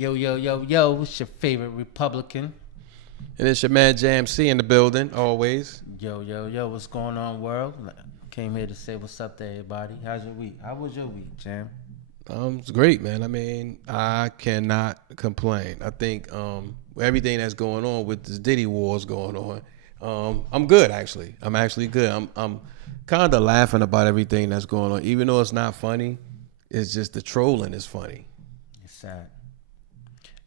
Yo, yo, yo, yo, it's your favorite Republican. And it's your man JamC in the building, always. Yo, yo, yo, what's going on, world? Came here to say what's up to everybody. How's your week? How was your week, Jam? It's great, man. I mean, I cannot complain. I think everything that's going on with this Diddy wars going on, I'm good actually. I'm actually good. I'm kind of laughing about everything that's going on, even though it's not funny. It's just the trolling is funny. It's sad.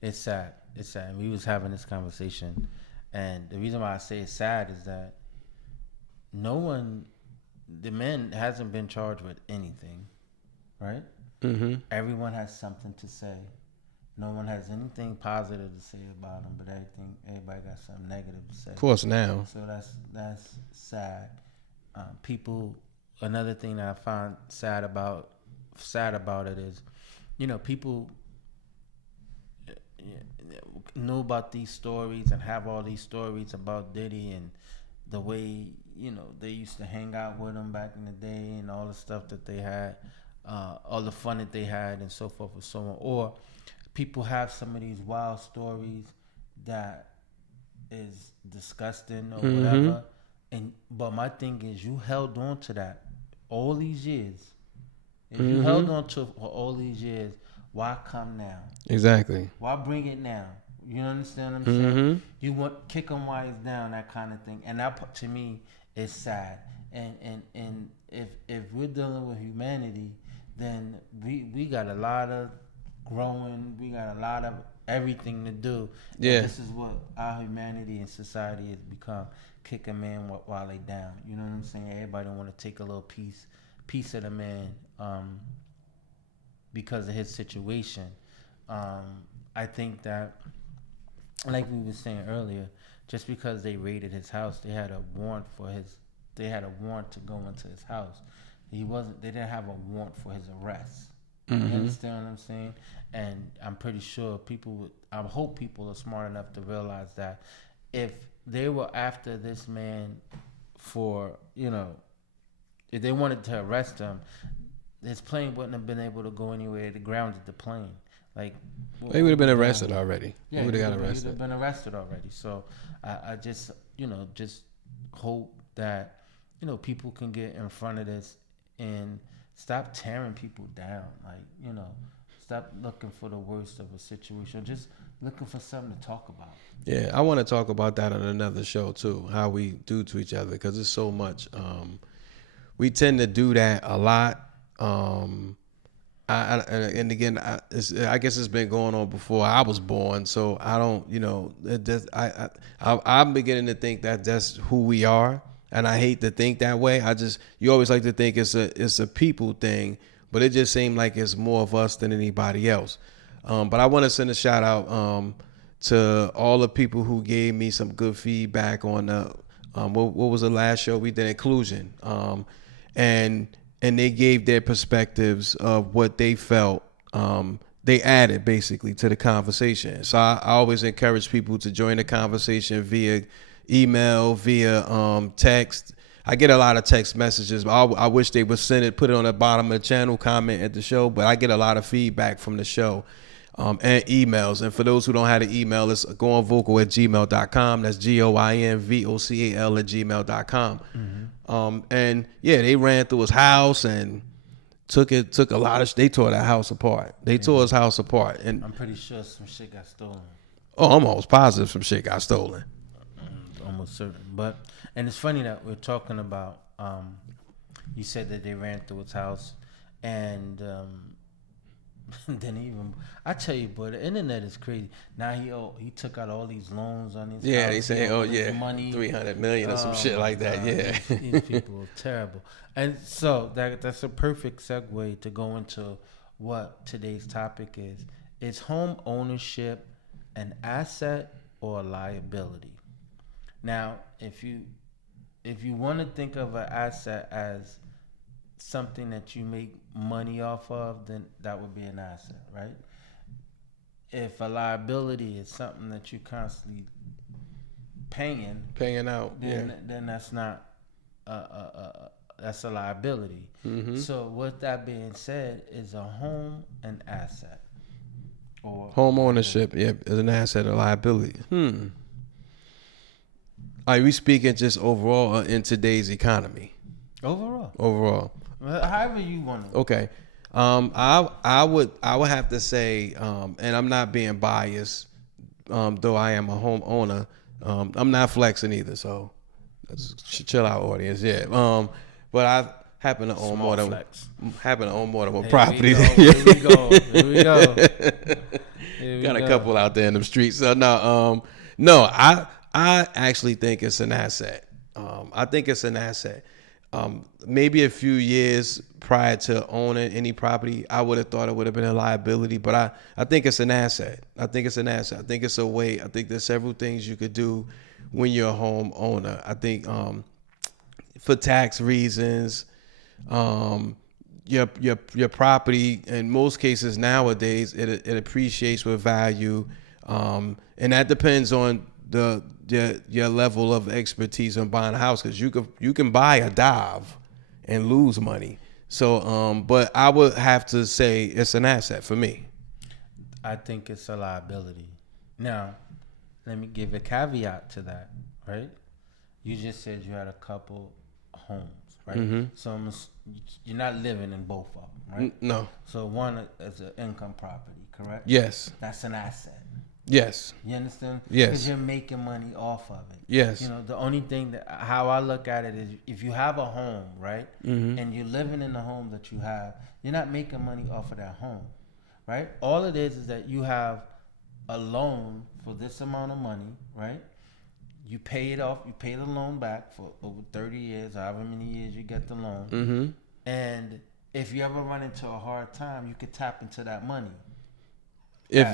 It's sad. It's sad. We was having this conversation, and the reason why I say it's sad is that no one, the man hasn't been charged with anything, right? Mm-hmm. Everyone has something to say. No one has anything positive to say about him, but everybody got something negative to say. Of course, now. So that's sad. People. Another thing that I find sad about it is, people know about these stories and have all these stories about Diddy and the way they used to hang out with him back in the day and all the stuff that they had, all the fun that they had and so forth and so on. Or people have some of these wild stories that is disgusting or whatever. But my thing is, you held on to that all these years. If you held on to it for all these years, why come now? Exactly. Why bring it now? You understand what I'm saying? You want kick them while it's down, that kind of thing. And that, to me, is sad. And if we're dealing with humanity, then we got a lot of growing. We got a lot of everything to do. Yeah. And this is what our humanity and society has become. Kick a man while they down. You know what I'm saying? Everybody want to take a little piece of the man because of his situation. I think that, like we were saying earlier, just because they raided his house, they had a warrant to go into his house. They didn't have a warrant for his arrest. You understand what I'm saying? And I'm pretty sure I hope people are smart enough to realize that if they were after this man for, if they wanted to arrest him, his plane wouldn't have been able to go anywhere. They grounded the plane. Like, They would have been arrested already. Yeah, they would have got He would arrested. have been arrested already. So I just, just hope that, people can get in front of this and stop tearing people down. Like, stop looking for the worst of a situation. Just looking for something to talk about. Yeah, I want to talk about that on another show too. How we do to each other, because it's so much. We tend to do that a lot. And again, I guess it's been going on before I was born. So I don't, I'm beginning to think that that's who we are, and I hate to think that way. You always like to think it's a people thing, but it just seemed like it's more of us than anybody else. But I want to send a shout out to all the people who gave me some good feedback on what was the last show we did, inclusion, and they gave their perspectives of what they felt. They added basically to the conversation. So I always encourage people to join the conversation via email, via text. I get a lot of text messages. I wish they would put it on the bottom of the channel, comment at the show. But I get a lot of feedback from the show and emails. And for those who don't have the email, it's goinvocal@gmail.com. That's GOINVOCAL@gmail.com. And yeah, they ran through his house and took a lot of. They tore that house apart. They tore his house apart. And I'm pretty sure some shit got stolen. Oh, I'm almost positive some shit got stolen. Almost certain. And it's funny that we're talking about, you said that they ran through his house, and then I tell you, boy, the internet is crazy. Now he took out all these loans on his house. They say, money, 300 million or some shit like that. Yeah, these people are terrible. And so that's a perfect segue to go into what today's topic is. Is home ownership an asset or a liability? Now, if you want to think of an asset as something that you make money off of, then that would be an asset, right? If a liability is something that you're constantly paying out, then that's not that's a liability. So with that being said, is a home an asset? or Home ownership, yeah, is an asset or liability. Are we speaking just overall in today's economy? Overall. However you want it. Okay. I would have to say, and I'm not being biased, though I am a homeowner. I'm not flexing either, so chill out, audience. Yeah. But I happen to own more than one property. Here we go. Got a couple out there in the streets. So no, I actually think it's an asset. I think it's an asset. Maybe a few years prior to owning any property, I would have thought it would have been a liability, but I think it's an asset. I think it's a way. I think there's several things you could do when you're a homeowner. I think for tax reasons, your property in most cases nowadays it appreciates with value, and that depends on your level of expertise on buying a house, because you can buy a dive and lose money. So but I would have to say it's an asset for me. I think it's a liability. Now, let me give a caveat to that, right? You just said you had a couple homes, right? Mm-hmm. So you're not living in both of them, right? No. So one is an income property, correct? Yes. That's an asset. Yes. You understand? Yes. Because you're making money off of it. Yes. You know, the only thing how I look at it is, if you have a home, right, and you're living in the home that you have, you're not making money off of that home, right? All it is that you have a loan for this amount of money, right? You pay it off. You pay the loan back for over 30 years, however many years you get the loan. Mm-hmm. And if you ever run into a hard time, you could tap into that money. The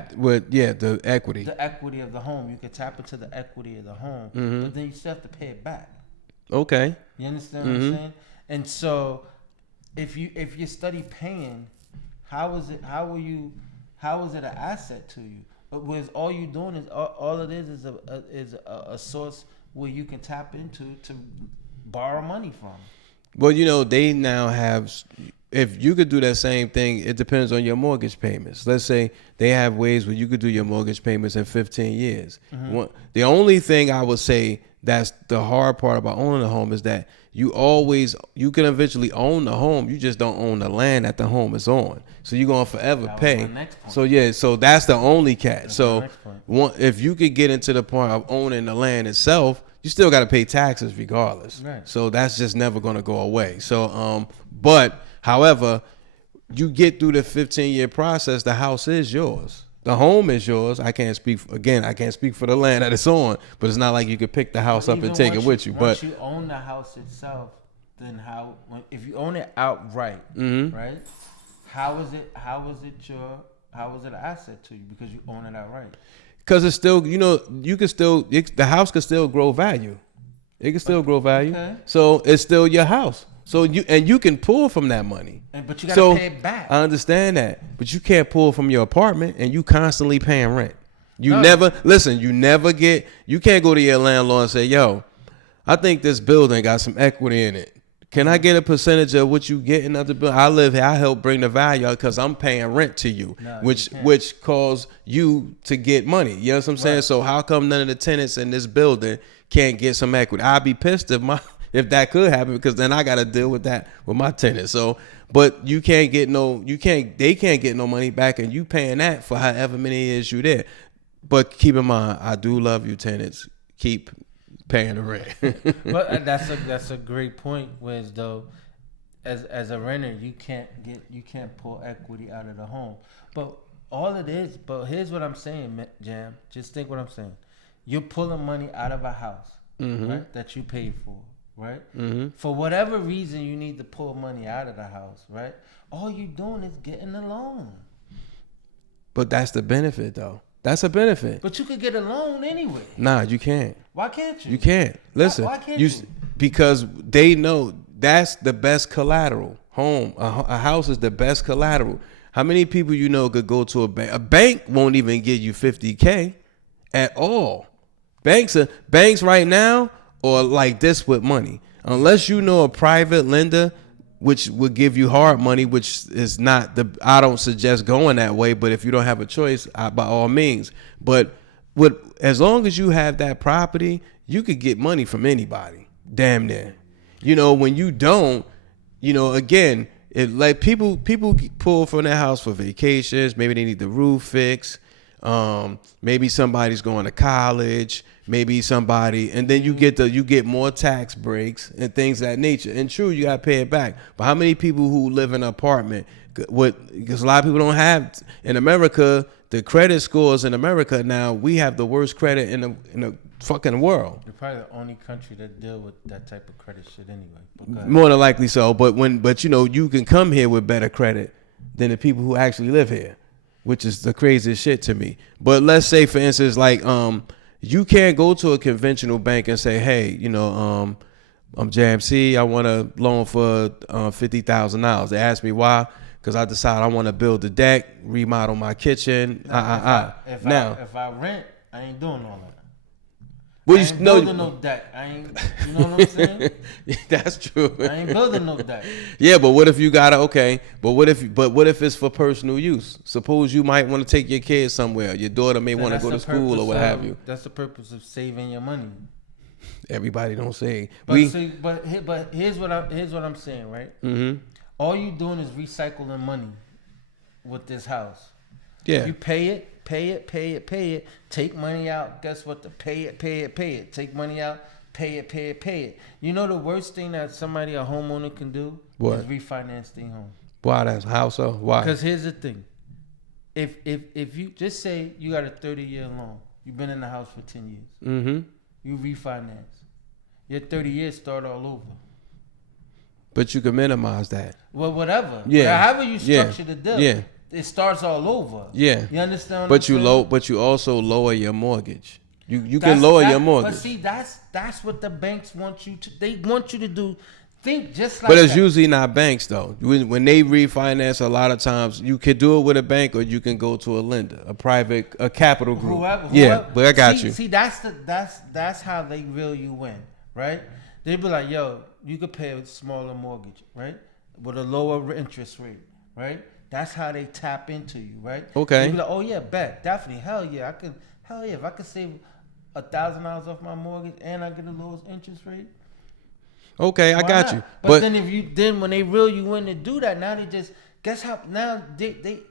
equity. The equity of the home. You could tap into the equity of the home, but then you still have to pay it back. Okay. You understand what I'm saying? And so, if you study paying, how is it an asset to you? But whereas all you doing is all it is a source where you can tap into to borrow money from. Well, they now have. If you could do that same thing, it depends on your mortgage payments. Let's say they have ways where you could do your mortgage payments in 15 years. The only thing I would say that's the hard part about owning a home is that you can eventually own the home. You just don't own the land that the home is on. So you're going to forever pay. So that's the only catch. So if you could get into the point of owning the land itself, you still got to pay taxes regardless. Right. So that's just never going to go away. So, but however, you get through the 15-year process, the house is yours. The home is yours. I can't speak for the land that it's on, but it's not like you could pick the house up and take it with you. Once you own the house itself, then if you own it outright, right? How is it an asset to you because you own it outright? Because it's still, the house could still grow value. It can still grow value. Okay. So it's still your house. So you can pull from that money. But you gotta pay it back. I understand that. But you can't pull from your apartment and you constantly paying rent. You can't go to your landlord and say, yo, I think this building got some equity in it. Can I get a percentage of what you get in the building? I live here. I help bring the value out because I'm paying rent to you, which cause you to get money. You know what I'm saying? Right. So how come none of the tenants in this building can't get some equity? I'd be pissed if that could happen, because then I got to deal with that with my tenants. So, but they can't get no money back, and you paying that for however many years you there. But keep in mind, I do love you, tenants. Keep paying the rent. But that's a great point. Whereas though, as a renter, you can't pull equity out of the home. But all it is. But here's what I'm saying, Jam. Just think what I'm saying. You're pulling money out of a house, right? That you paid for. Right? For whatever reason you need to pull money out of the house, right? All you doing is getting a loan. But that's the benefit, though. That's a benefit. But you could get a loan anyway. Nah, you can't. Why can't you? You can't. Listen. Why can't you? Because they know that's the best collateral. A house is the best collateral. How many people could go to a bank? A bank won't even give you $50K at all. Banks right now or like this with money. Unless you know a private lender, which would give you hard money, which is not the. I don't suggest going that way, but if you don't have a choice, by all means. But as long as you have that property, you could get money from anybody, damn near. When you don't, again, it like people pull from their house for vacations. Maybe they need the roof fixed. Maybe somebody's going to college. Maybe somebody, and then you get more tax breaks and things of that nature. And true, you gotta pay it back. But how many people who live in an apartment? Because a lot of people don't have in America. The credit scores in America now, we have the worst credit in the fucking world. We're probably the only country that deal with that type of credit shit anyway. More than likely so. But you can come here with better credit than the people who actually live here, which is the craziest shit to me. But let's say, for instance, like you can't go to a conventional bank and say, hey, I'm JamC. I want a loan for $50,000. They ask me why, because I decide I want to build a deck, remodel my kitchen. If I rent, I ain't doing all that. Well, I ain't building no deck. I ain't, you know what I'm saying? That's true. I ain't building no deck. Yeah, but what if you got But what if it's for personal use? Suppose you might want to take your kids somewhere. Your daughter may want to go to school or what have you. That's the purpose of saving your money. Everybody don't say. But here's what I'm saying, right? Mm-hmm. All you doing is recycling money with this house. Yeah. You pay it. Take money out. Guess what? Pay it. Take money out. Pay it. You know the worst thing that a homeowner can do? What? Is refinance their home. Why? That's how so? Why? Because here's the thing. If you just say you got a 30-year loan, you've been in the house for 10 years. Mm-hmm. You refinance. Your 30 years start all over. But you can minimize that. Well, whatever. Yeah. However you structure the deal. Yeah. It starts all over. Yeah. You understand what I'm saying? But you also lower your mortgage. You can lower your mortgage. But see, that's what the banks want you to. They want you to do. Think just like. But it's usually not banks though. When they refinance, a lot of times you can do it with a bank or you can go to a lender, a capital group. Whoever, yeah, but I got you. See, that's how they reel you in, right? They be like, yo, you could pay a smaller mortgage, right, with a lower interest rate, right? That's how they tap into you, right? Okay. They be like, oh yeah, bet, definitely, hell yeah, if I could save $1,000 off my mortgage and I get the lowest interest rate. Okay, I got you. But then when they reel you in to do that, now they just guess how now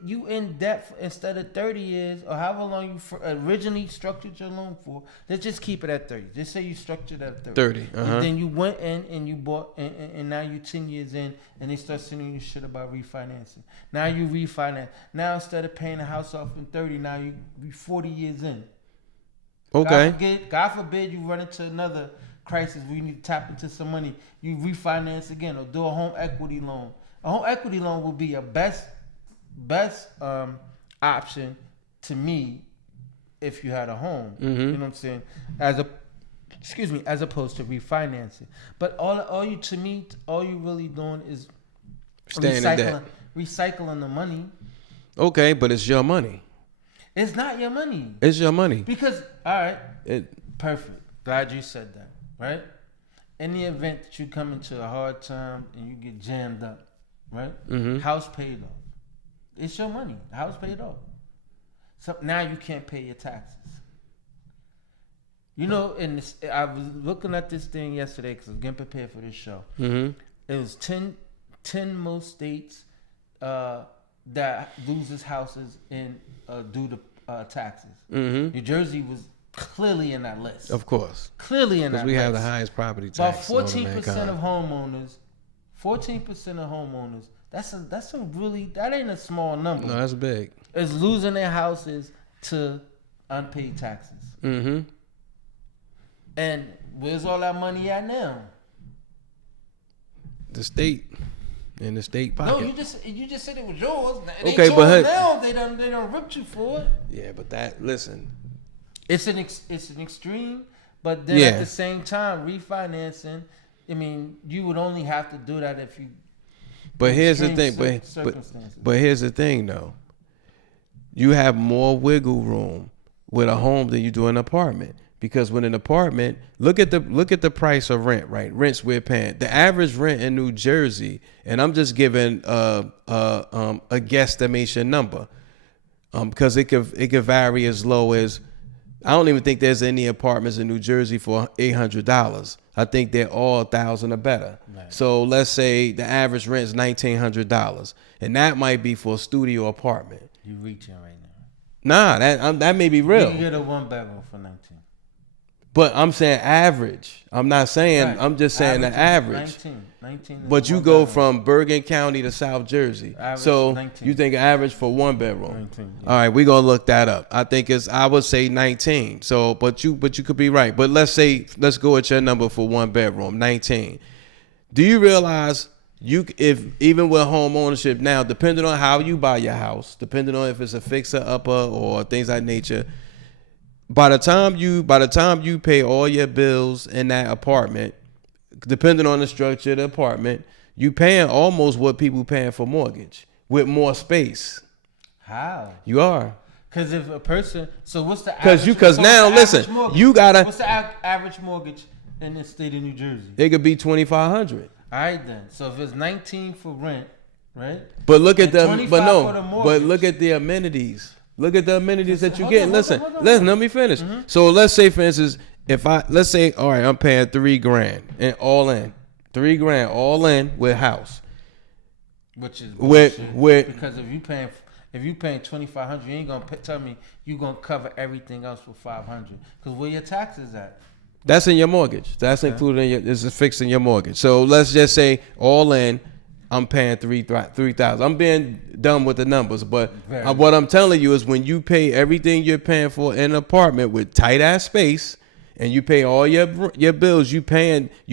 you in debt instead of 30 years or however long you originally structured your loan for. Let's just keep it at 30. Just say you structured at 30. And then you went in and you bought and now you 10 years in and they start sending you shit about refinancing. Now you refinance. Now instead of paying the house off in 30, now you 40 years in. Okay. God forbid you run into another crisis where you need to tap into some money. You refinance again or do a home equity loan. A home equity loan will be a best option to me if you had a home. Mm-hmm. You know what I'm saying? As opposed to refinancing. But all you really doing is recycling the money. Okay, but it's your money. It's not your money. It's your money. Because perfect. Glad you said that, right? In the event that you come into a hard time and you get jammed up, right? Mm-hmm. House paid off. It's your money. The house paid off. So now you can't pay your taxes. You know, I was looking at this thing yesterday because I was getting prepared for this show. Mm-hmm. It was 10 most states that loses houses due to taxes. Mm-hmm. New Jersey was clearly in that list. Of course. Clearly in that list. Because we have the highest property tax. About 14% of homeowners, that ain't a small number. No, that's big. Is losing their houses to unpaid taxes. Mm-hmm. And where's all that money at now? The state. In the state pocket. No, you just said it was yours. Okay, but now they done ripped you for it. Yeah, but listen. It's an extreme, but then at the same time, refinancing. I mean, you would only have to do that if you. But here's the thing. But here's the thing, though. You have more wiggle room with a home than you do an apartment because when an apartment, look at the price of rent, right? Rents we're paying. The average rent in New Jersey, and I'm just giving a guesstimation number, because it could vary as low as, I don't even think there's any apartments in New Jersey for $800. I think they're all $1,000 or better. Right. So let's say the average rent is $1,900, and that might be for a studio apartment. You reaching right now. Nah, that may be real. You can get a 1-bedroom for 19. But I'm saying average. I'm not saying, Right. I'm just saying the average. 19 But you go from Bergen County to South Jersey. Average So 19. you think average for 1-bedroom. 19, yeah. All right, we're going to look that up. I think I would say 19. So, but you could be right. But let's go with your number for 1-bedroom, 19. Do you realize if even with home ownership now, depending on how you buy your house, depending on if it's a fixer upper or things like nature, by the time you pay all your bills in that apartment, depending on the structure of the apartment, you paying almost what people paying for mortgage with more space. How? You are. Because if a person, so what's the average? Because now listen, you gotta. What's the average mortgage in the state of New Jersey? It could be $2,500. All right then. So if it's 19 for rent, right? But look at and but 25 no, for the mortgage. but look at the amenities. Look at the amenities that you Hold get. on, Listen, hold on. let me finish. Mm-hmm. So let's say, for instance, let's say, all right, I'm paying $3,000 and all in, $3,000 all in with house. Which is bullshit, with because if you paying $2,500, you ain't gonna tell me you gonna cover everything else for $500. Because where your taxes at? That's in your mortgage. That's included in your. This is fixed in your mortgage. So let's just say all in, I'm paying $3,000. I'm being dumb with the numbers, but what I'm telling you is when you pay everything you're paying for in an apartment with tight ass space, and you pay all your bills, you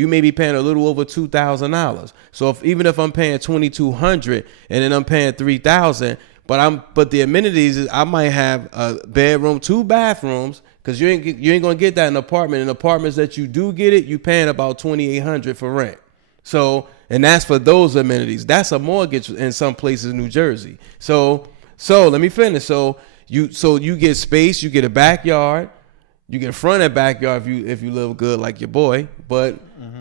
may be paying a little over $2,000. So even if I'm paying $2,200 and then I'm paying $3,000, but the amenities is I might have a bedroom, 2 bathrooms, because you ain't gonna get that in an apartment. In apartments that you do get it, you paying about $2,800 for rent. So, and that's for those amenities. That's a mortgage in some places in New Jersey. So let me finish. So you get space, you get a backyard, you get a front and backyard if you live good like your boy. But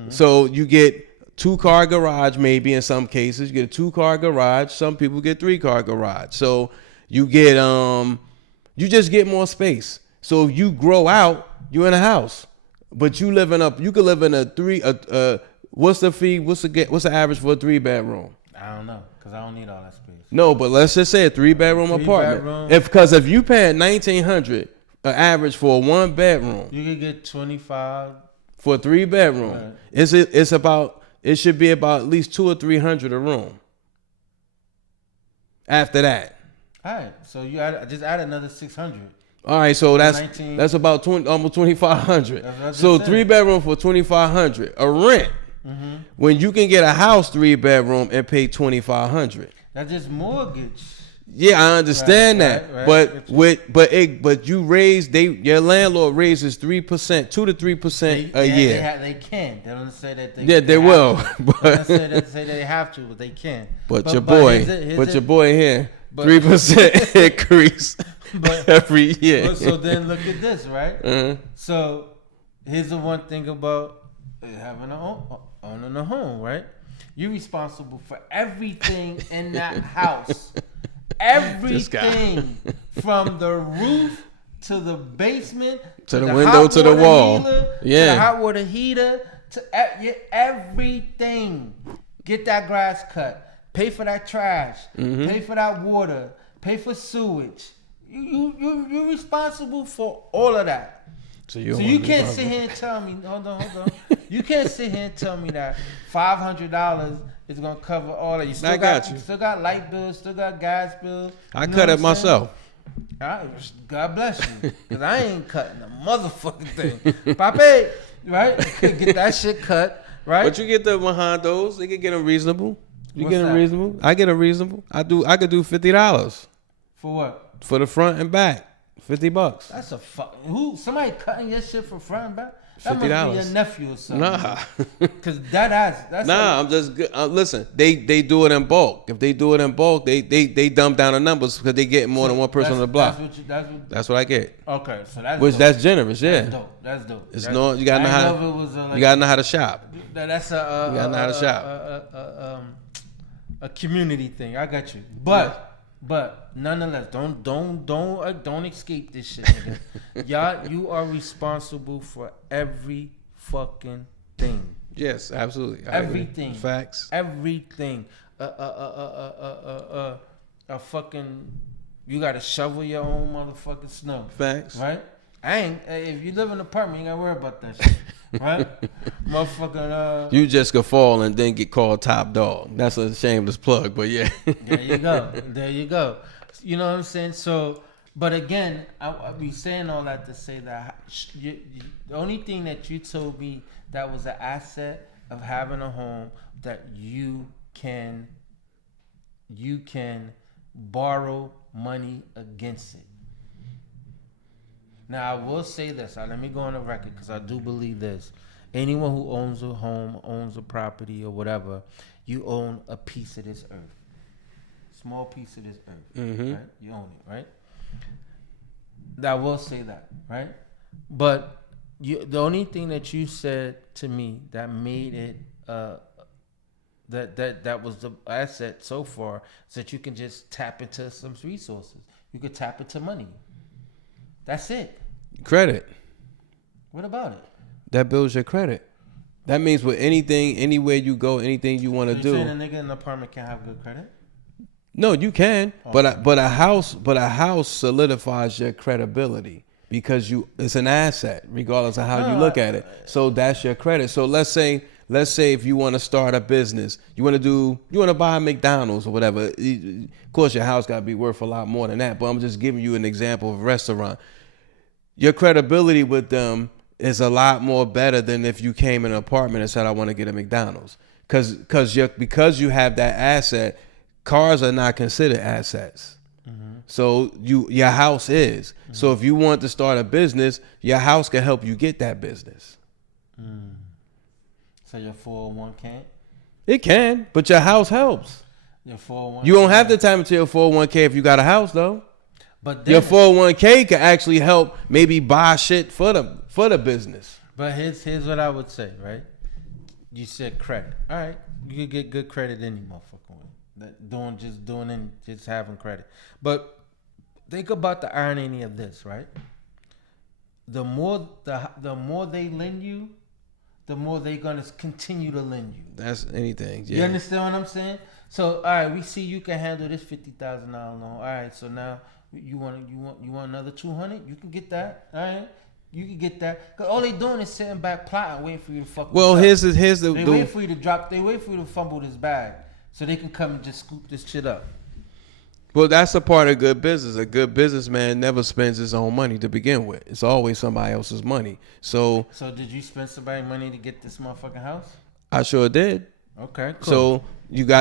so you get 2-car garage maybe in some cases. You get a 2-car garage. Some people get 3-car garage. So you get you just get more space. So if you grow out, you're in a house. But you could live in a what's the fee? What's the average for a 3-bedroom? I don't know, because I don't need all that space. No, but let's just say a 3-bedroom apartment. Because if you paying $1,900 an average for a 1-bedroom, you could get 25 for a 3-bedroom. Right. It should be about at least $200 or $300 a room. After that, all right. So you just add another 600. All right, so that's about almost $2,500. So 3-bedroom for $2,500 a rent. Mm-hmm. When you can get a house 3-bedroom and pay $2,500. That's just mortgage. Yeah, I understand that. Right. But your landlord raises 3%, 2 to 3% a year. They can. They don't say that they. Yeah, they will. But they say they have to, but they can. But your boy here, 3% increase every year. So then look at this, right? Uh-huh. So here's the one thing about having owning a home, right? You're responsible for everything in that house. Everything from the roof to the basement to the window to the wall, to the hot water heater, to everything. Get that grass cut. Pay for that trash. Mm-hmm. Pay for that water. Pay for sewage. You're responsible for all of that. So you can't sit here and tell me. Hold on. You can't sit here and tell me that $500 is gonna cover all of you. I got you. Still got light bills. Still got gas bills. I cut it myself. God bless you, because I ain't cutting a motherfucking thing. Papi, right? Get that shit cut, right? But you get the Hondos. They can get them reasonable. You get them reasonable. I get them reasonable. I could do $50 for what? For the front and back. $50. That's somebody cutting your shit for front and back? That $50. must be your nephew or something. Nah. Because that's Nah, I'm just listen. They do it in bulk. If they do it in bulk, they dumb down the numbers because they get more than one person on the block. That's what I get. Okay, so that's which dope. that's generous. Yeah, That's dope. It's no. You gotta know how. You gotta know how to shop. That's you gotta know how to shop. A community thing. I got you. But nonetheless, don't escape this shit, nigga. Y'all, you are responsible for every fucking thing. Yes, absolutely. Everything. Facts. Everything. A fucking. You gotta shovel your own motherfucking snow. Facts. Right. If you live in an apartment, you gotta worry about that shit. Right? Motherfucking you just could fall and then get called top dog. That's a shameless plug, but yeah. There you go. You know what I'm saying? So, but again, I be saying all that to say that the only thing that you told me that was an asset of having a home that you can borrow money against it. Now, I will say this. Let me go on the record because I do believe this. Anyone who owns a home, owns a property or whatever, you own a piece of this earth. Small piece of this earth. Mm-hmm. Right? You own it, right? I will say that, right? But the only thing that you said to me that made it that was the asset so far is that you can just tap into some resources. You could tap into money. That's it. Credit. What about it? That builds your credit. That means with anything, anywhere you go, anything you want to do. Saying a nigga in an apartment can't have good credit? No, you can. Oh. But a house solidifies your credibility because it's an asset, regardless of how you look at it. So that's your credit. So let's say if you want to start a business, you want to buy a McDonald's or whatever. Of course, your house got to be worth a lot more than that. But I'm just giving you an example of a restaurant. Your credibility with them is a lot more better than if you came in an apartment and said, I want to get a McDonald's. Because you have that asset, cars are not considered assets. Mm-hmm. So your house is. Mm-hmm. So if you want to start a business, your house can help you get that business. Mm. So your 401 can't? It can, but your house helps. Your 401. You don't have to tap into your 401k if you got a house though. But then, your 401k can actually help maybe buy shit for the business. But here's what I would say, right? You said credit. All right, you could get good credit any motherfucking way. Just having credit. But think about the irony of this, right? The more they lend you, the more they're gonna continue to lend you. That's anything. Yeah. You understand what I'm saying? So all right, we see you can handle this $50,000 loan. All right, so now you want another 200? You can get that. All right, you can get that. Cause all they doing is sitting back plotting, waiting for you to fuck. Well, here's the. They wait for you to drop. They wait for you to fumble this bag so they can come and just scoop this shit up. Well, that's a part of good business. A good businessman never spends his own money to begin with. It's always somebody else's money. So did you spend somebody's money to get this motherfucking house? I sure did. Okay, cool.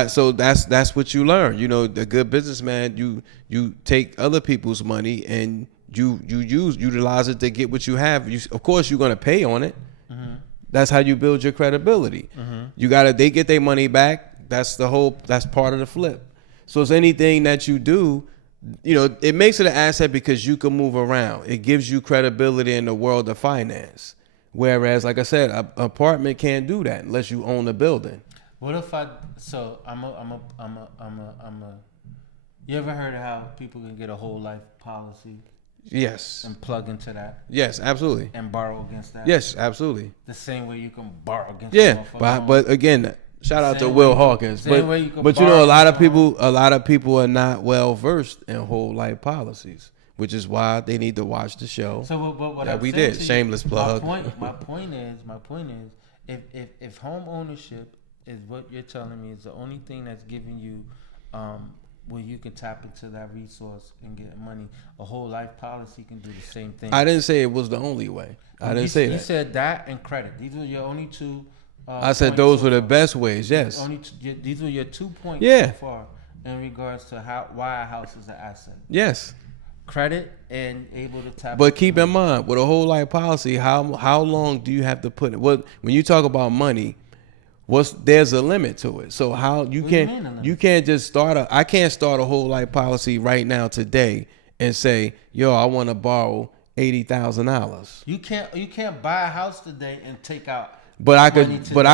So that's what you learn. You know, the good businessman, you take other people's money and you utilize it to get what you have. Of course, you're gonna pay on it. Mm-hmm. That's how you build your credibility. Mm-hmm. They get their money back. That's part of the flip. So it's anything that you do, you know, it makes it an asset because you can move around. It gives you credibility in the world of finance. Whereas, like I said, an apartment can't do that unless you own the building. What if you ever heard of how people can get a whole life policy? Yes. And plug into that? Yes, absolutely. And borrow against that? Yes, absolutely. The same way you can borrow against but again, shout out to Will Hawkins. But you know, a lot of people are not well versed in whole life policies, which is why they need to watch the show. So, but what that I'm we did, shameless plug. My point is, if home ownership is what you're telling me is the only thing that's giving you, where you can tap into that resource and get money, a whole life policy can do the same thing. I didn't say it was the only way. I didn't say that. You said that and credit. These were your only two. I said those were the best ways. Yes. These were your 2 points so far in regards to why a house is an asset. Yes. credit and able to tap. But keep in mind, with a whole life policy, how long do you have to put it? What when you talk about money, there's a limit to it. So how you can't just I can't start a whole life policy right now today and say, yo, I want to borrow $80,000. You can't buy a house today and take out. But I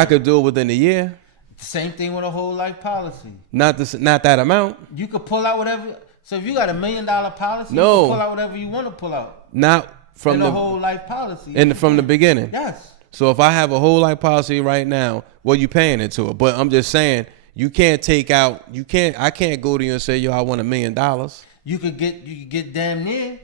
could do it within a year. Same thing with a whole life policy. Not that amount. You could pull out whatever. So if you got $1 million policy, you can pull out whatever you want to pull out. Not from the whole life policy. And from the beginning. Yes. So if I have a whole life policy right now, well, you paying into it. But I'm just saying, you can't take out. I can't go to you and say, yo, I want $1 million. You could get damn near.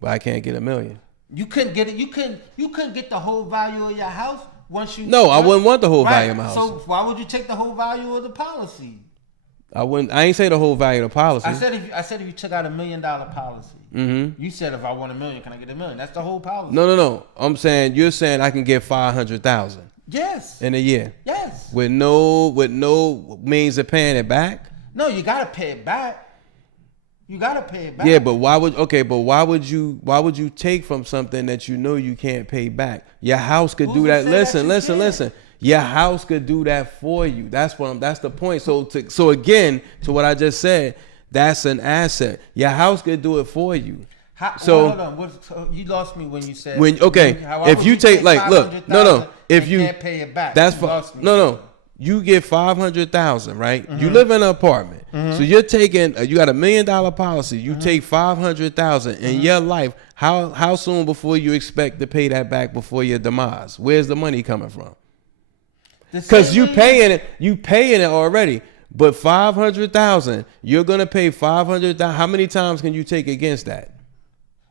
But I can't get $1 million. You couldn't get it. You couldn't get the whole value of your house once you. No, I wouldn't want the whole value of my house. So why would you take the whole value of the policy? I wouldn't. I ain't say the whole value of the policy. I said if you took out $1 million policy. Mm-hmm. You said if I want $1 million, can I get $1 million? That's the whole policy. No. I'm saying you're saying I can get 500,000. Yes. In a year. Yes. With no means of paying it back. No, you gotta pay it back. You gotta pay it back. Yeah, but why would you take from something that you know you can't pay back? Your house could do that. Listen. Your house could do that for you. That's the point. So again, to what I just said, that's an asset. Your house could do it for you. Hold on. You lost me when you said if you take if you can't pay it back. That's you get 500,000, right? Mm-hmm. You live in an apartment, so you're taking. You got $1 million policy. You take 500,000 in your life. How soon before you expect to pay that back before your demise? Where's the money coming from? Because you paying it already. But 500,000, you're gonna pay 500,000. How many times can you take against that?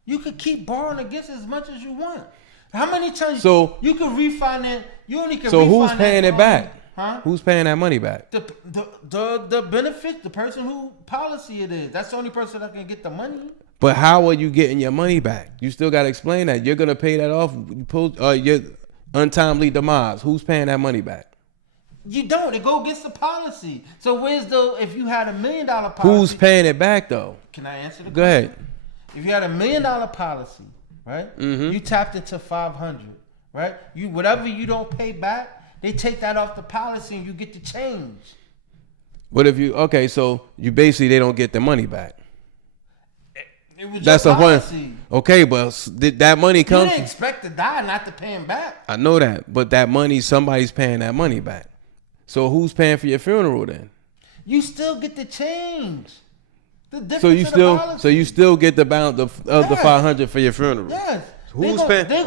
You could keep borrowing against as much as you want. How many times? So you could refinance. You only can. So who's paying it back? Huh? Who's paying that money back? The benefit, the person who policy it is. That's the only person that can get the money. But how are you getting your money back? You still got to explain that. You're gonna pay that off. Your untimely demise. Who's paying that money back? You don't. It go against the policy. So if you had $1 million policy? Who's paying it back though? Can I answer the question? Go ahead. If you had $1 million policy, right? Mm-hmm. You tapped into 500, right? Whatever you don't pay back, they take that off the policy and you get the change. But so you basically they don't get the money back. That's the policy. Okay, but that money comes. You didn't expect to die not to pay him back. I know that, but that money, somebody's paying that money back. So who's paying for your funeral then? You still get the change. The difference. So you still get the amount of the 500 for your funeral. Yes. Who's paying? They're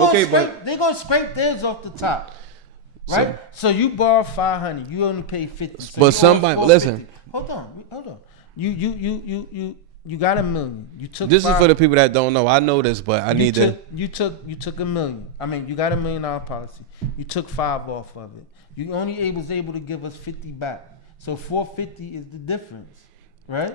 gonna scrape theirs off the top, right? So you borrow 500. You only pay 50. So but somebody listen. Hold on. You got $1 million. You took. This is for the people that don't know. I know this, but You took $1 million. I mean, you got $1 million policy. You took 5 off of it. You only was able to give us 50 back. So 450 is the difference, right?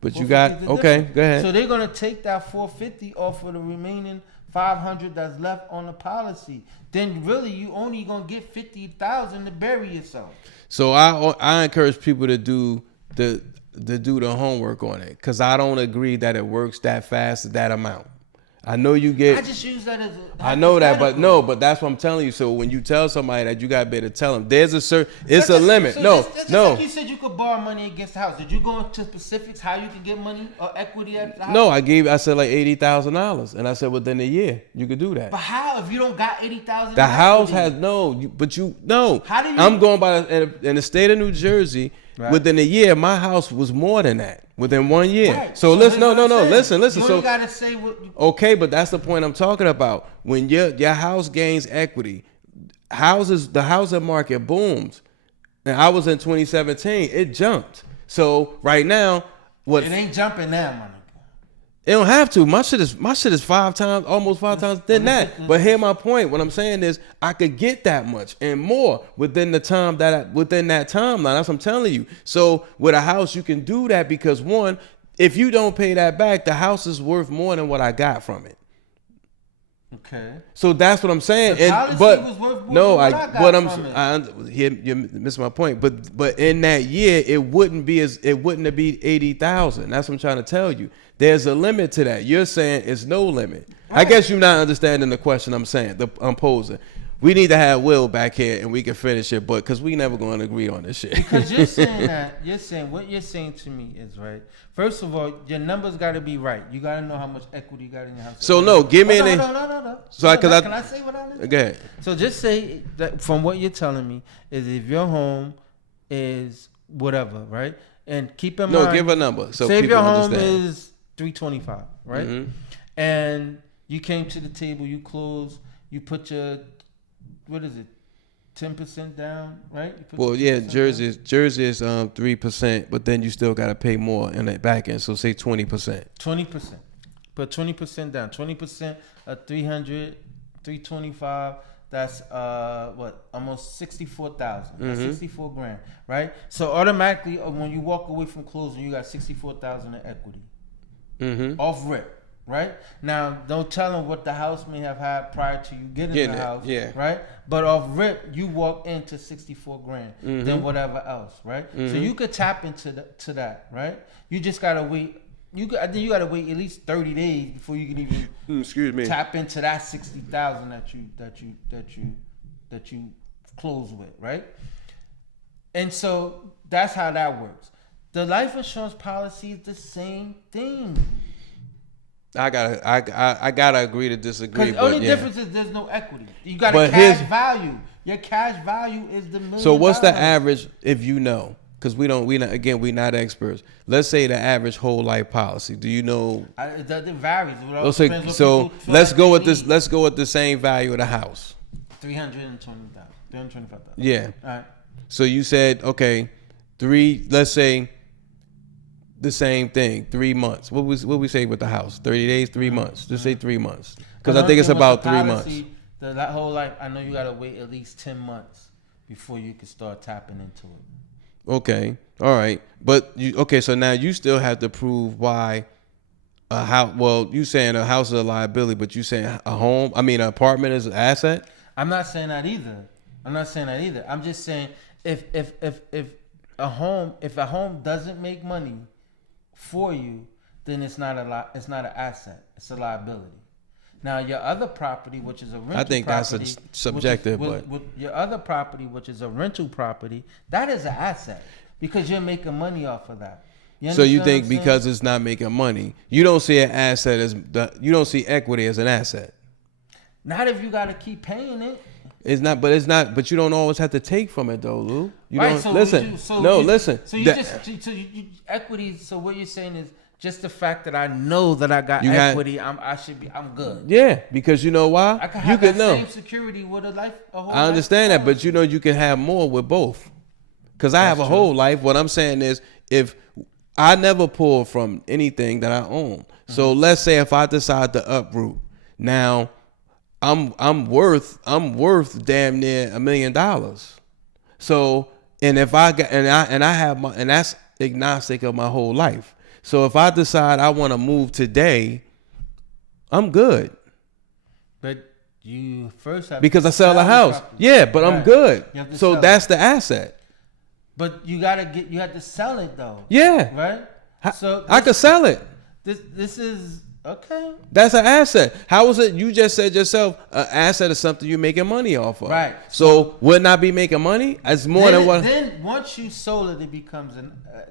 But you got go ahead. So they're gonna take that 450 off of the remaining 500 that's left on the policy. Then really you only gonna get 50,000 to bury yourself. So I encourage people to do the homework on it because I don't agree that it works that fast at that amount. I know you get. I just use that as I know that, but that's what I'm telling you. So when you tell somebody that, you gotta be able to tell them there's a certain. It's a limit. That's like you said you could borrow money against the house. Did you go into specifics how you could get money or equity at the house? No, I said like $80,000, and I said within a year you could do that. But how if you don't got 80,000? The house has no. How do you? I'm going by in the state of New Jersey. Right. Within a year, my house was more than that. Within 1 year. Right. So listen, listen. You gotta say what. Okay, but that's the point I'm talking about. When your house gains equity, the housing market booms. And I was in 2017, it jumped. So right now, it ain't jumping now, man. It don't have to. My shit is 5 times, almost 5 times than that. But here's my point. What I'm saying is, I could get that much and more within that timeline. That's what I'm telling you. So with a house, you can do that because one, if you don't pay that back, the house is worth more than what I got from it. Okay. So that's what I'm saying. The policy was worth more than what I got from it. You missed my point. But in that year, it wouldn't have been 80,000. That's what I'm trying to tell you. There's a limit to that. You're saying it's no limit. Right. I guess you're not understanding the question I'm saying. I'm posing. We need to have Will back here and we can finish it, but because we never going to agree on this shit. Because you're saying what you're saying to me is right. First of all, your numbers got to be right. You got to know how much equity you got in your house. So no, give me no. So can I say what I listen? Go ahead. So just say that from what you're telling me is if your home is whatever, right? And keep in mind. No, give a number. So say if your home understand. is 325, right? Mm-hmm. And you came to the table, you closed, you put your what is it? 10% down, right? Well, yeah, Jersey is 3%, but then you still got to pay more in that back end. So say 20%. 20%. Put 20% down. 20% of 300, 325. That's almost 64,000. Mm-hmm. 64 grand, right? So automatically, when you walk away from closing, you got 64,000 in equity, off rip. Right now, don't tell them what the house may have had prior to you getting the house. Yeah. Right, but off rip, you walk into 64 grand, then whatever else. Right, so you could tap into to that. Right, you just gotta wait. I think you gotta wait at least 30 days before you can even tap into that 60,000 that you close with. Right, and so that's how that works. The life insurance policy is the same thing. I gotta agree to disagree. Because the only difference is there's no equity. You got a cash value. Your cash value is the $1 million. So what's the average if you know? Because we're not experts. Let's say the average whole life policy. Do you know? It varies. Let's go with this. Let's go with the same value of the house. 325,000. Yeah. All right. So you said okay, let's say. The same thing, 3 months. What we say with the house? 30 days, 3 months. Just say 3 months, because I think it's about 3 months. That whole life, I know you gotta wait at least 10 months before you can start tapping into it. Okay, all right, but so now you still have to prove why a house. Well, you saying a house is a liability, but you saying an apartment is an asset. I'm not saying that either. I'm just saying if a home doesn't make money for you, then it's not an asset. It's a liability. Now your other property, which is a rental, I think property, that's subjective. But your other property, which is a rental property, that is an asset because you're making money off of that. So you think because it's not making money, you don't see an asset you don't see equity as an asset. Not if you got to keep paying it. It's not, but you don't always have to take from it though, Lou. Listen. Listen. Equity. So what you're saying is just the fact that I know that I got equity, I'm good. Yeah, because you know why? I can have that same security with a whole life. I understand that, but you can have more with both. Because I have a whole life. What I'm saying is, if I never pull from anything that I own, so let's say if I decide to uproot now. I'm worth damn near $1 million. So and if I got and I have and that's agnostic of my whole life. So if I decide I want to move today, I'm good. But you first have because I sell a house. Yeah, but right. I'm good. So that's the asset. But you have to sell it though. Yeah. Right? So I could sell it. This is okay. That's an asset. How is it? You just said yourself, an asset is something you're making money off of. Right. So wouldn't I be making money? It's more than what. Then once you sold it, it becomes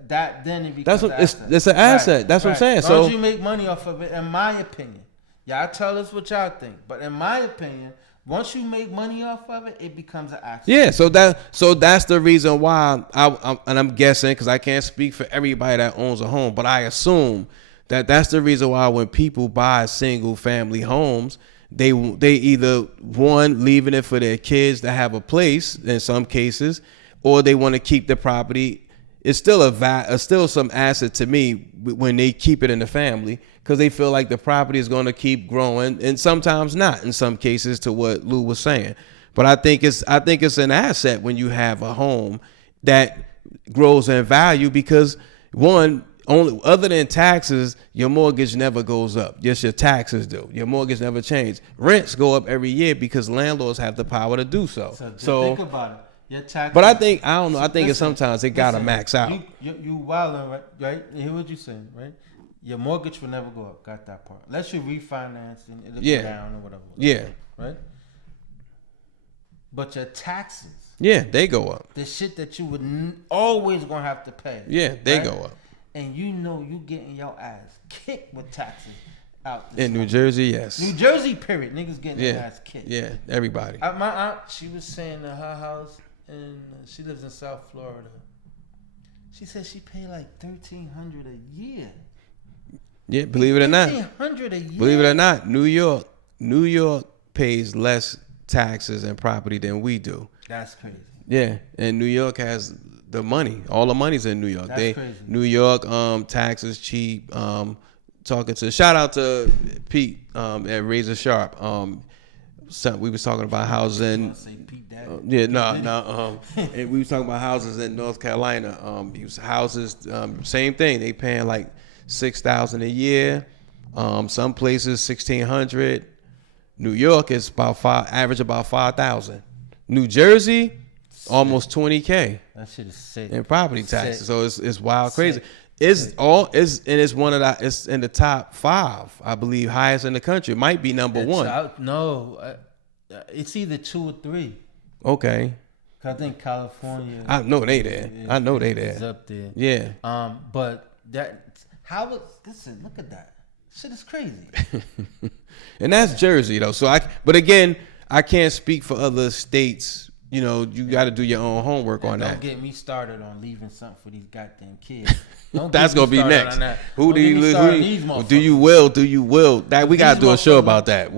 Then it becomes. That's what it's an asset. Right. That's what I'm saying. As long as you make money off of it, in my opinion, y'all tell us what y'all think, but in my opinion, once you make money off of it, it becomes an asset. Yeah. So that's the reason why I'm guessing because I can't speak for everybody that owns a home, but I assume. That's the reason why when people buy single family homes, they either one leaving it for their kids to have a place in some cases, or they want to keep the property. It's still still some asset to me when they keep it in the family because they feel like the property is going to keep growing, and sometimes not in some cases to what Lou was saying. But I think it's an asset when you have a home that grows in value because one. only other than taxes, your mortgage never goes up. Just your taxes do. Your mortgage never changes. Rents go up every year because landlords have the power to do so. So think about it. Your taxes. But I don't know. I think listen, it's sometimes it gotta max out. You wilding, right? You hear what you're saying, right? Your mortgage will never go up. Got that part. Unless you refinance and it'll go down or whatever. Yeah. Right? But your taxes. Yeah, they go up. The shit that you would always gonna have to pay. Yeah, they right? go up. And you know you getting your ass kicked with taxes out in New Jersey, yes. New Jersey, period. Niggas getting their ass kicked. Yeah, everybody. My aunt, she was saying that her house, and she lives in South Florida. She said she paid like $1,300 a year. Yeah, believe it or not. $1,300 a year. Believe it or not, New York pays less taxes and property than we do. That's crazy. Yeah, and New York has the money. All the money's in New York. That's crazy. New York, taxes cheap. Shout out to Pete at Razor Sharp. We was talking about housing. And we was talking about houses in North Carolina. Houses, same thing. They paying like $6,000 a year. Some places $1,600. New York is average about $5,000. New Jersey, almost $20K. That shit is sick. In property taxes. Sick. So it's wild, crazy. It's one of the. It's in the top 5, I believe, highest in the country. It might be number 1. It's either 2 or 3. Okay. I think California. I know they there. It's up there. Yeah. But listen, look at that. Shit is crazy. And that's Jersey though. But again, I can't speak for other states. You know, you got to do your own homework on that. Don't get me started on leaving something for these goddamn kids. That's gonna be next. Who do you will? That we gotta do a show about that. The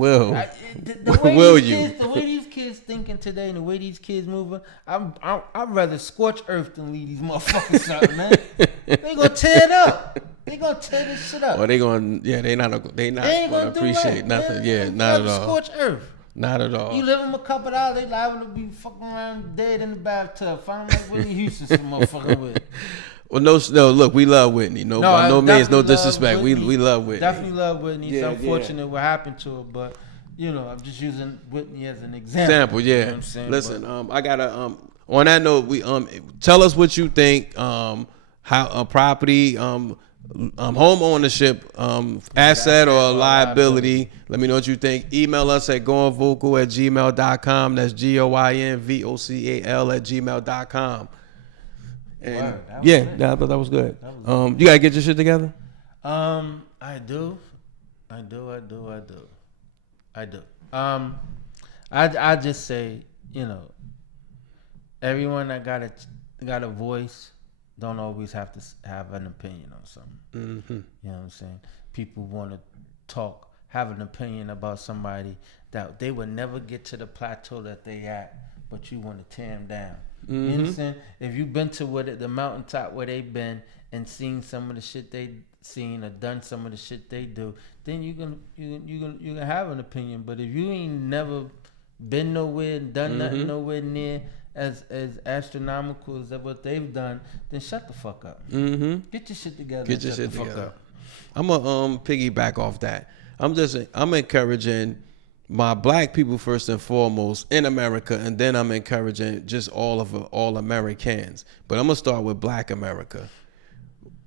way these kids thinking today and the way these kids moving, I'd rather scorch earth than leave these motherfuckers out, man. They gonna tear it up. They gonna tear this shit up. Or they not gonna appreciate nothing. Man. Yeah, not at all. Scorch earth. Not at all. You live them a couple hours, they liable to be fucking around dead in the bathtub. Find like Whitney Houston, some motherfucker with. Well, no. Look, we love Whitney. By no means, no disrespect. We love Whitney. Definitely love Whitney. It's unfortunate what happened to her, but I'm just using Whitney as an example. Yeah. You know what I'm saying? Listen, I gotta. On that note, we tell us what you think. How a property, home ownership, asset or liability. Let me know what you think. Email us at goinvocal@gmail.com. That's GOINVOCAL@gmail.com. And I thought that was good. You gotta get your shit together. I do. I just say, everyone that got a voice don't always have to have an opinion on something. Mm-hmm. You know what I'm saying? People want to have an opinion about somebody that they would never get to the plateau that they at, but you want to tear them down. Mm-hmm. You understand? If you've been to the mountaintop where they've been and seen some of the shit they seen or done some of the shit they do, then you can have an opinion. But if you ain't never been nowhere and done nothing nowhere near as astronomical as what they've done, then shut the fuck up. Mm-hmm. Get your shit together. Get your shit together. I'm gonna piggyback off that. I'm encouraging my black people first and foremost in America, and then I'm encouraging just all Americans. But I'm gonna start with Black America.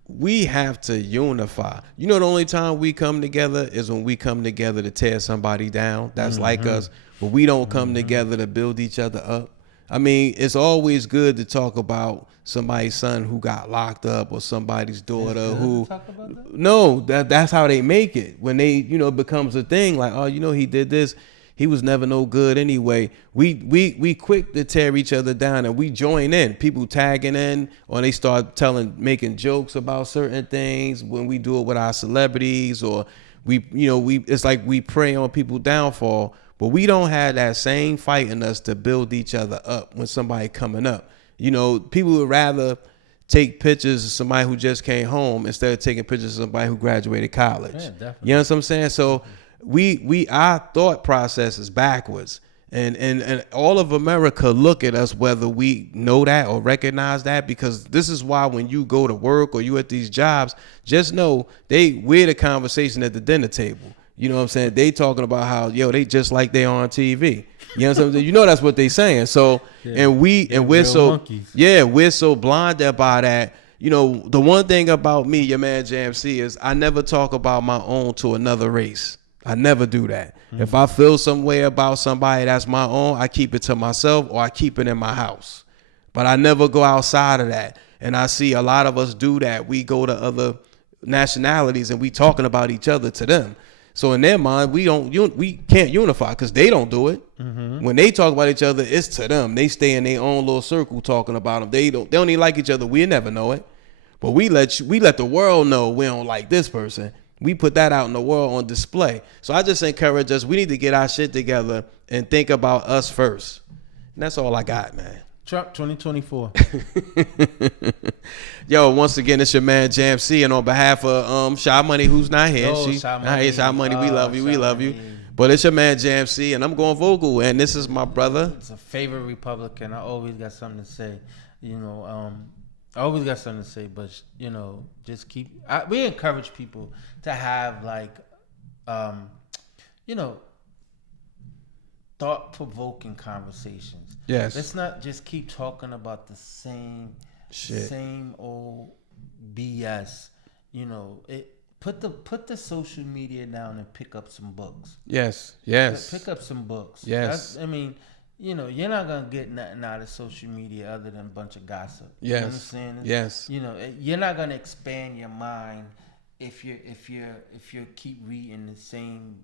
We have to unify. The only time we come together is when we come together to tear somebody down that's like us, but we don't come together to build each other up. I mean, it's always good to talk about somebody's son who got locked up or somebody's daughter who. Talk about that? No, that's how they make it. When they, it becomes a thing like, oh, he did this. He was never no good anyway. We quick to tear each other down, and we join in. People tagging in, or they start making jokes about certain things when we do it with our celebrities, or it's like we prey on people's downfall. But we don't have that same fight in us to build each other up when somebody coming up. People would rather take pictures of somebody who just came home instead of taking pictures of somebody who graduated college. Yeah, definitely. You know what I'm saying? So our thought process is backwards. And all of America look at us, whether we know that or recognize that, because this is why when you go to work or you at these jobs, just know we're the conversation at the dinner table. You know what I'm saying? They talking about how, they just like they on TV. You know what I'm saying? You know that's what they saying. So we're so monkeys. We're so blinded by that. You know, the one thing about me, your man JamC, is I never talk about my own to another race. I never do that. Mm-hmm. If I feel some way about somebody that's my own, I keep it to myself or I keep it in my house. But I never go outside of that. And I see a lot of us do that. We go to other nationalities and we talking about each other to them. So in their mind, we can't unify because they don't do it. Mm-hmm. When they talk about each other, it's to them. They stay in their own little circle talking about them. They don't even like each other. We never know it. But we let the world know we don't like this person. We put that out in the world on display. So I just encourage us, we need to get our shit together and think about us first. And that's all I got, man. Trump 2024. Yo, once again, it's your man JamC, and on behalf of Shy Money, who's not here. Shy Money, we love you, we love you. But it's your man JamC, and I'm Goin Vocal, and this is my brother. It's a favorite Republican. I always got something to say. You know, I always got something to say, but you know, just we encourage people to have like, you know, thought-provoking conversations. Yes. Let's not just keep talking about the same shit, same old BS. You know, put the social media down and pick up some books. Yes. Pick up some books. Yes. I mean, you know, you're not gonna get nothing out of social media other than a bunch of gossip. Yes. You know what I'm saying? Yes. You know, you're not gonna expand your mind if you keep reading the same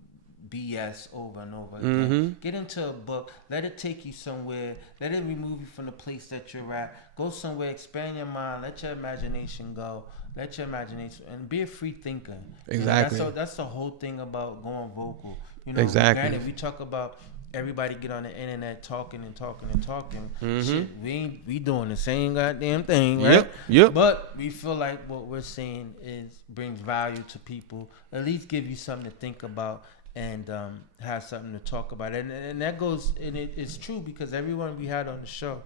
BS over and over again. Mm-hmm. Get into a book. Let it take you somewhere. Let it remove you from the place that you're at. Go somewhere. Expand your mind. Let your imagination go. And be a free thinker. Exactly. You know, that's the whole thing about Goin Vocal. You know, exactly. Granted, we talk about everybody get on the internet talking. Mm-hmm. Shit, we doing the same goddamn thing, right? Yep. But we feel like what we're saying brings value to people. At least give you something to think about and have something to talk about. And that goes, and it's true because everyone we had on the show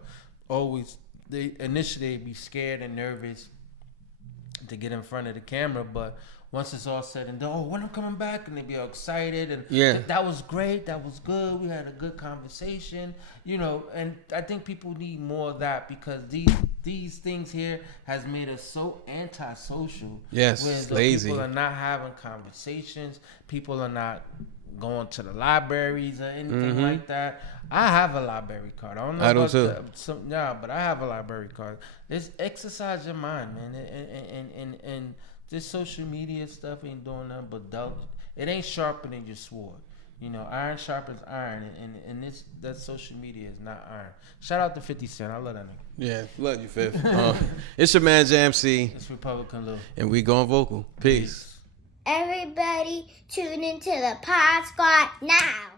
they initially be scared and nervous to get in front of the camera, but once it's all said and done, when I'm coming back, and they be all excited, and that was great, that was good, we had a good conversation, you know. And I think people need more of that because these things here has made us so antisocial. Yes, lazy. People are not having conversations. People are not going to the libraries or anything like that. I have a library card. I don't know about but I have a library card. It's exercise your mind, man, and this social media stuff ain't doing nothing but dull. It ain't sharpening your sword. You know, iron sharpens iron, and that social media is not iron. Shout out to 50 Cent. I love that nigga. Yeah, love you, Fifth. It's your man JamC. It's Republican Lou. And we Goin Vocal. Peace. Everybody tune into the Pod Squad now.